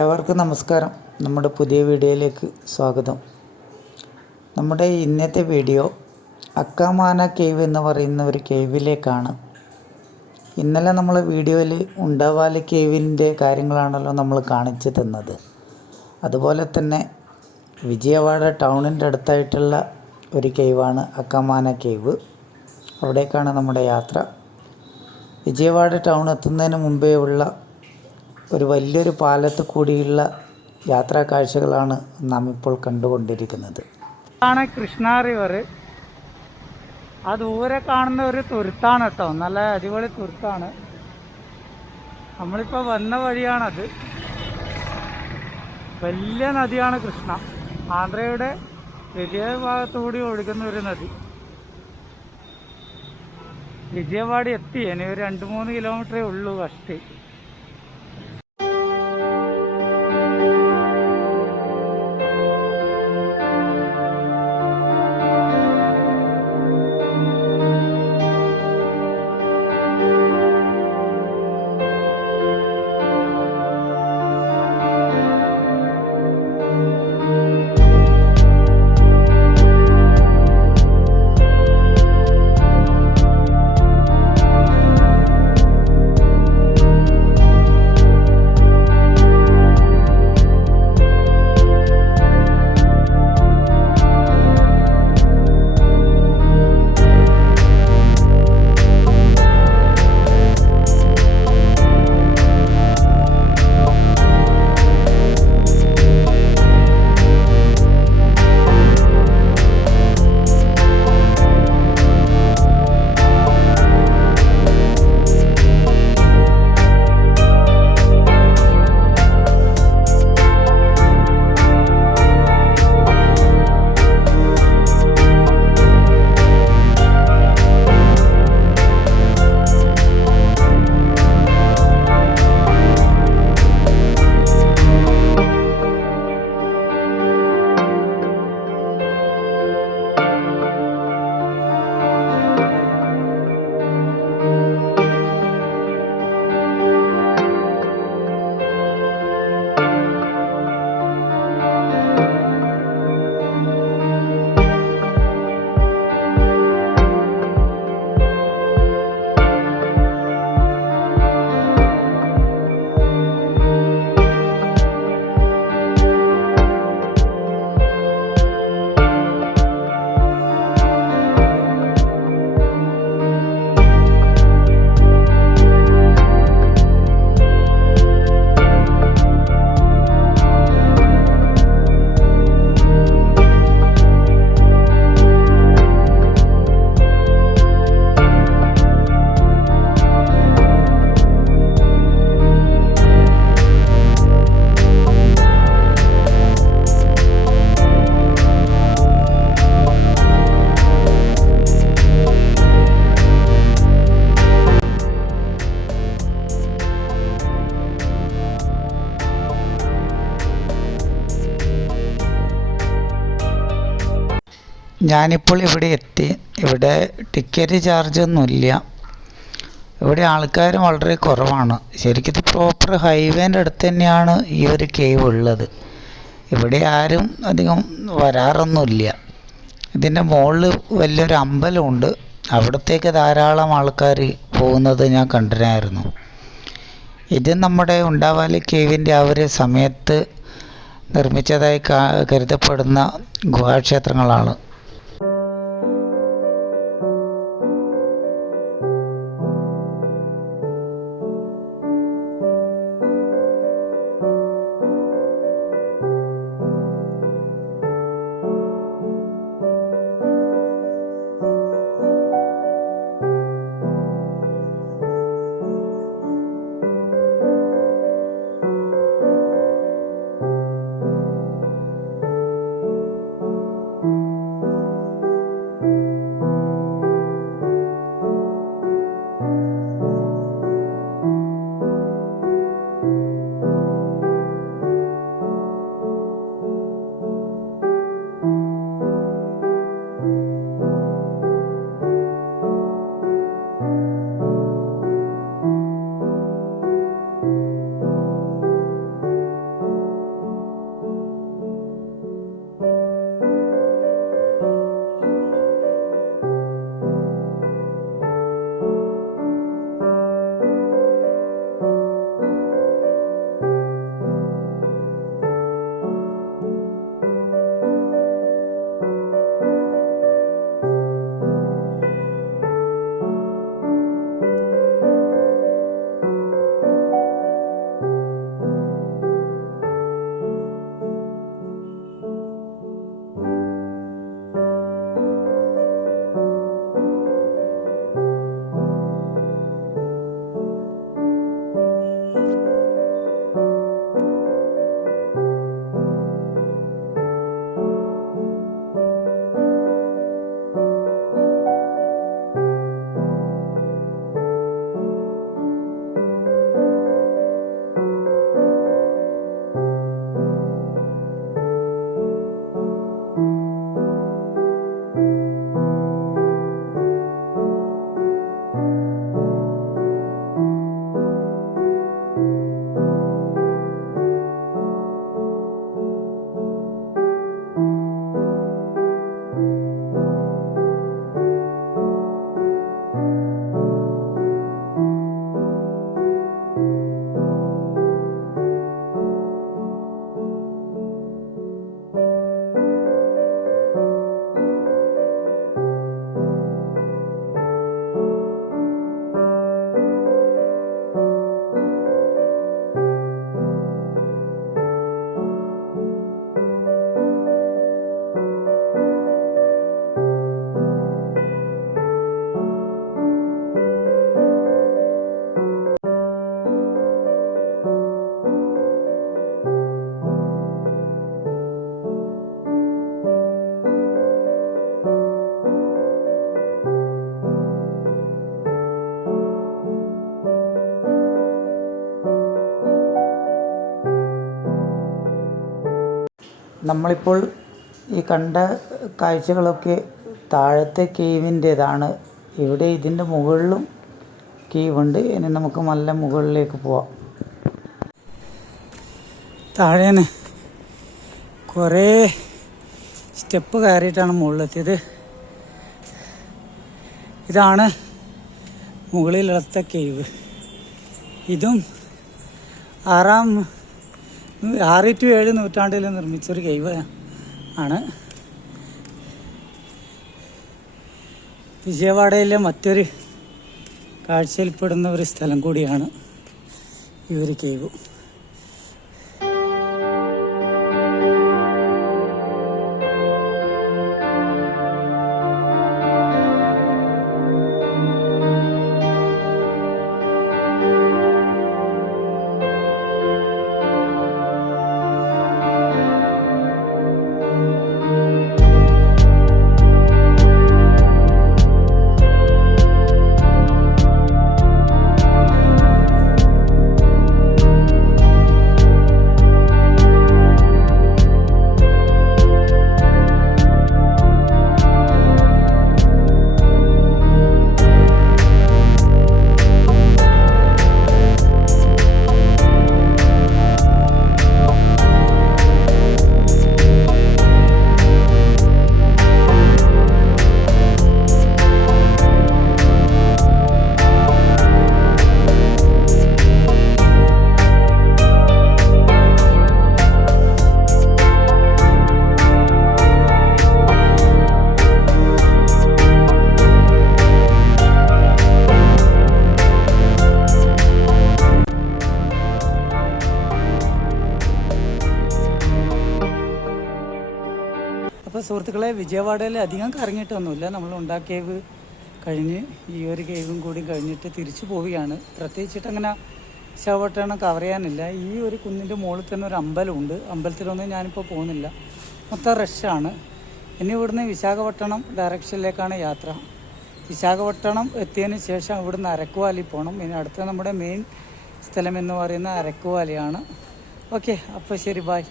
ഏവർക്കും നമസ്കാരം. നമ്മുടെ പുതിയ വീഡിയോയിലേക്ക് സ്വാഗതം. നമ്മുടെ ഇന്നത്തെ വീഡിയോ അക്കാമാന കേവ് എന്ന് പറയുന്ന ഒരു കേവിലേക്കാണ്. ഇന്നലെ നമ്മൾ വീഡിയോയിൽ ഉണ്ടാവാലി കേവിൻ്റെ കാര്യങ്ങളാണല്ലോ നമ്മൾ കാണിച്ചു തന്നത്. അതുപോലെ തന്നെ വിജയവാഡ ടൗണിൻ്റെ അടുത്തായിട്ടുള്ള ഒരു കേവാണ് അക്കാമാന കേവ്. അവിടേക്കാണ് നമ്മുടെ യാത്ര. വിജയവാഡ ടൗൺ എത്തുന്നതിന് മുമ്പേ ഉള്ള ഒരു വലിയൊരു പാലത്ത് കൂടിയുള്ള യാത്രാ കാഴ്ചകളാണ് നാം ഇപ്പോൾ കണ്ടുകൊണ്ടിരിക്കുന്നത്. ഇതാണ് കൃഷ്ണ റിവർ. ആ ദൂരെ കാണുന്ന ഒരു തുരുത്താണ് കേട്ടോ, നല്ല അടിപൊളി തുരുത്താണ്. നമ്മളിപ്പോൾ വന്ന വഴിയാണത്. വലിയ നദിയാണ് കൃഷ്ണ. ആന്ധ്രയുടെ വിജയഭാഗത്തുകൂടി ഒഴുകുന്ന ഒരു നദി. വിജയവാഡ എത്തി, ഇനി ഒരു 2-3 കിലോമീറ്ററേ ഉള്ളൂ ഫസ്റ്റ്. ഞാനിപ്പോൾ ഇവിടെ എത്തി. ഇവിടെ ടിക്കറ്റ് ചാർജൊന്നുമില്ല. ഇവിടെ ആൾക്കാർ വളരെ കുറവാണ്. ശരിക്കും ഇത് പ്രോപ്പർ ഹൈവേൻ്റെ അടുത്ത് തന്നെയാണ് ഈ ഒരു കേവ് ഉള്ളത്. ഇവിടെ ആരും അധികം വരാറൊന്നുമില്ല. ഇതിൻ്റെ മുകളിൽ വലിയൊരു അമ്പലമുണ്ട്. അവിടത്തേക്ക് ധാരാളം ആൾക്കാർ പോകുന്നത് ഞാൻ കണ്ടിരുന്നു. ഇത് നമ്മുടെ ഉണ്ടാവാലി കേവിൻ്റെ ആ ഒരു സമയത്ത് നിർമ്മിച്ചതായി കരുതപ്പെടുന്ന ഗുഹാക്ഷേത്രങ്ങളാണ്. നമ്മളിപ്പോൾ ഈ കണ്ട കാഴ്ചകളൊക്കെ താഴത്തെ കേവിൻ്റേതാണ്. ഇവിടെ ഇതിൻ്റെ മുകളിലും കേവുണ്ട്. ഇനി നമുക്ക് നല്ല മുകളിലേക്ക് പോവാം. താഴേന്ന് കുറേ സ്റ്റെപ്പ് കയറിയിട്ടാണ് മുകളിലെത്തിയത്. ഇതാണ് മുകളിലത്തെ കേവ്. ഇതും 6 to 7 നൂറ്റാണ്ടിൽ നിർമ്മിച്ചൊരു കേവ് ആണ്. വിജയവാഡയിലെ മറ്റൊരു കാഴ്ചയിൽപ്പെടുന്ന ഒരു സ്ഥലം കൂടിയാണ് ഈ ഒരു കേവ്. അപ്പോൾ സുഹൃത്തുക്കളെ, വിജയവാഡയിൽ അധികം കറങ്ങിയിട്ടൊന്നുമില്ല. നമ്മൾ ഉണ്ടാക്കിയ കേവ് കഴിഞ്ഞ് ഈ ഒരു കേവും കൂടി കഴിഞ്ഞിട്ട് തിരിച്ചു പോവുകയാണ്. പ്രത്യേകിച്ചിട്ട് അങ്ങനെ വിശാഖപട്ടണം കവർ ചെയ്യാനില്ല. ഈ ഒരു കുന്നിൻ്റെ മുകളിൽ തന്നെ ഒരു അമ്പലമുണ്ട്. അമ്പലത്തിലൊന്നും ഞാനിപ്പോൾ പോകുന്നില്ല, മൊത്തം റഷാണ്. ഇനി ഇവിടുന്ന് വിശാഖപട്ടണം ഡയറക്ഷനിലേക്കാണ് യാത്ര. വിശാഖപട്ടണം എത്തിയതിന് ശേഷം ഇവിടുന്ന് അരക്കുവാലി പോകണം. ഇനി അടുത്ത നമ്മുടെ മെയിൻ സ്ഥലം എന്ന് പറയുന്ന അരക്കുവാലിയാണ്. ഓക്കെ, അപ്പോൾ ശരി, ബായ്.